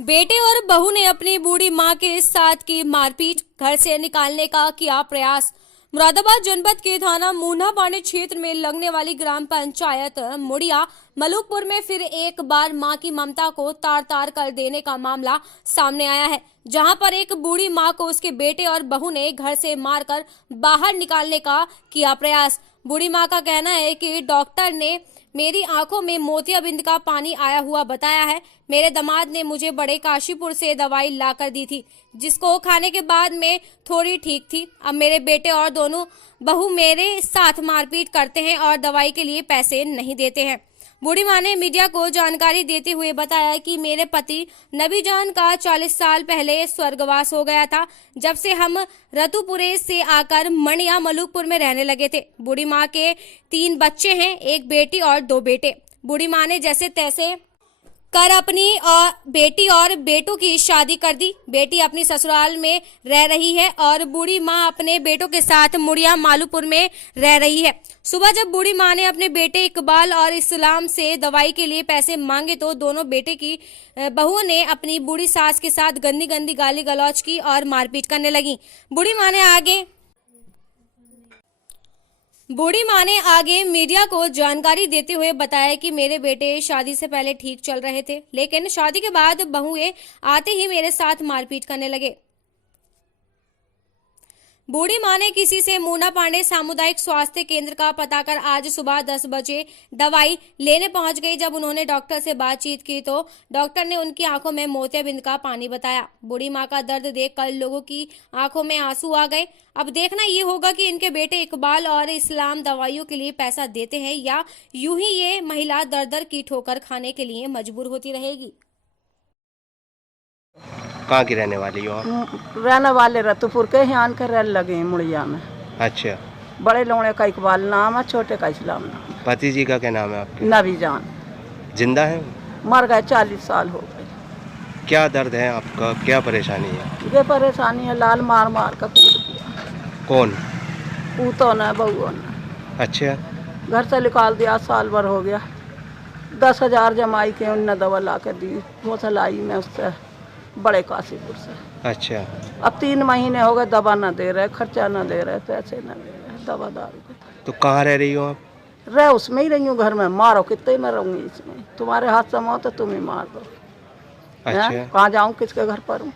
बेटे और बहू ने अपनी बूढ़ी मां के साथ की मारपीट, घर से निकालने का किया प्रयास। मुरादाबाद जनपद के थाना मूंढा पानी क्षेत्र में लगने वाली ग्राम पंचायत मुड़िया मलुकपुर में फिर एक बार मां की ममता को तार तार कर देने का मामला सामने आया है, जहां पर एक बूढ़ी मां को उसके बेटे और बहू ने घर से मारकर बाहर निकालने का किया प्रयास। बूढ़ी मां का कहना है कि डॉक्टर ने मेरी आंखों में मोतियाबिंद का पानी आया हुआ बताया है। मेरे दामाद ने मुझे बड़े काशीपुर से दवाई लाकर दी थी, जिसको खाने के बाद में थोड़ी ठीक थी। अब मेरे बेटे और दोनों बहू मेरे साथ मारपीट करते हैं और दवाई के लिए पैसे नहीं देते हैं। बूढ़ी मां ने मीडिया को जानकारी देते हुए बताया कि मेरे पति नबी जान का 40 साल पहले स्वर्गवास हो गया था, जब से हम रतुपुरे से आकर मणिया मलुकपुर में रहने लगे थे। बूढ़ी मां के 3 बच्चे हैं, एक बेटी और 2 बेटे। बूढ़ी मां ने जैसे तैसे कर अपनी बेटी और बेटों की शादी कर दी। बेटी अपनी ससुराल में रह रही है और बूढ़ी मां अपने बेटों के साथ मुड़िया मालूपुर में रह रही है। सुबह जब बूढ़ी मां ने अपने बेटे इकबाल और इस्लाम से दवाई के लिए पैसे मांगे तो दोनों बेटे की बहुओं ने अपनी बूढ़ी सास के साथ गंदी गंदी गाली गलौज की और मारपीट करने लगी। बूढ़ी मां ने आगे मीडिया को जानकारी देते हुए बताया कि मेरे बेटे शादी से पहले ठीक चल रहे थे, लेकिन शादी के बाद बहुएं आते ही मेरे साथ मारपीट करने लगे। बूढ़ी मां ने किसी से मूंढा पांडे सामुदायिक स्वास्थ्य केंद्र का पता कर आज सुबह 10 बजे दवाई लेने पहुंच गई। जब उन्होंने डॉक्टर से बातचीत की तो डॉक्टर ने उनकी आंखों में मोतियाबिंद का पानी बताया। बूढ़ी मां का दर्द देखकर लोगों की आंखों में आंसू आ गए। अब देखना ये होगा कि इनके बेटे इकबाल और इस्लाम दवाइयों के लिए पैसा देते हैं या यूं ही ये महिला दर दर की ठोकर खाने के लिए मजबूर होती रहेगी। कहाँ की रहने वाली हो आप? रहने वाले रतुपुर के यहाँ कर रह लगे हैं मुड़िया में। अच्छा। बड़े लोगों का इकबाल नाम है, छोटे का इस्लाम नाम। पति जी का क्या नाम है आपके? नबी जान। जिंदा है? मर गए, 40 साल हो गए। क्या दर्द है आपका, क्या परेशानी है? ये परेशानी है, लाल मार मार का कूद दिया। कौन? पूतों ने बहुओं ने। अच्छा। घर से निकाल दिया, साल भर हो गया। 10,000 जमाई के उनने दवा ला कर दी, वो लाई में उससे बड़े काशीपुर से। अच्छा। अब 3 महीने हो गए, दवा न दे रहे, खर्चा न दे रहे, पैसे न दे रहे, दवा दारू के। तो कहाँ रह रही हो आप? रह उसमें ही रही हूँ, घर में। मारो कितने में रहूंगी इसमें, तुम्हारे हाथ से तो तुम ही मार दो। अच्छा। कहाँ जाऊँ, किसके घर पर हूँ?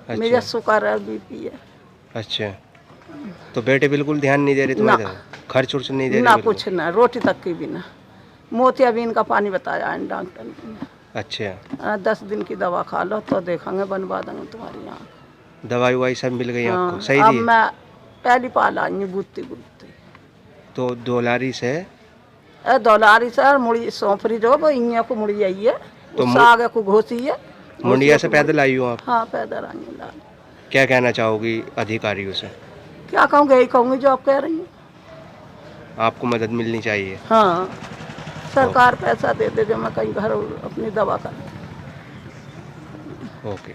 अच्छा। मेरा शुगर है, BP है। अच्छा। तो बेटे बिल्कुल ध्यान नहीं दे रहे तुम्हारे तरफ? खर्च उर्च नहीं दे रहे? ना कुछ ना, रोटी तक की भी ना। मोतियाबिंद का पानी बताया है डॉक्टर ने। अच्छा। 10 दिन की दवा खा लो तो देखेंगे, बनवा देंगे तुम्हारी आँख। दवाई ववाई सब मिल गई आपको? सही अब दी? मैं पहली पाल आई हूँ बुत्ती। तो दोलारी से? दौलारी से मुड़ी सोफरी जो वो इन्हीं को मुड़ी आई है, तो उससे आगे को घोसी है। मुंडिया से पैदल आई हो आप? हाँ, पैदल आई हूँ। लाल क्या कहना चाहोगी अधिकारियों से? क्या कहूँगी, यही कहूँगी जो आप कह रही हैं। आपको मदद मिलनी चाहिए। हाँ, सरकार पैसा दे दे जो मैं कहीं घर अपनी दवा कर। ओके।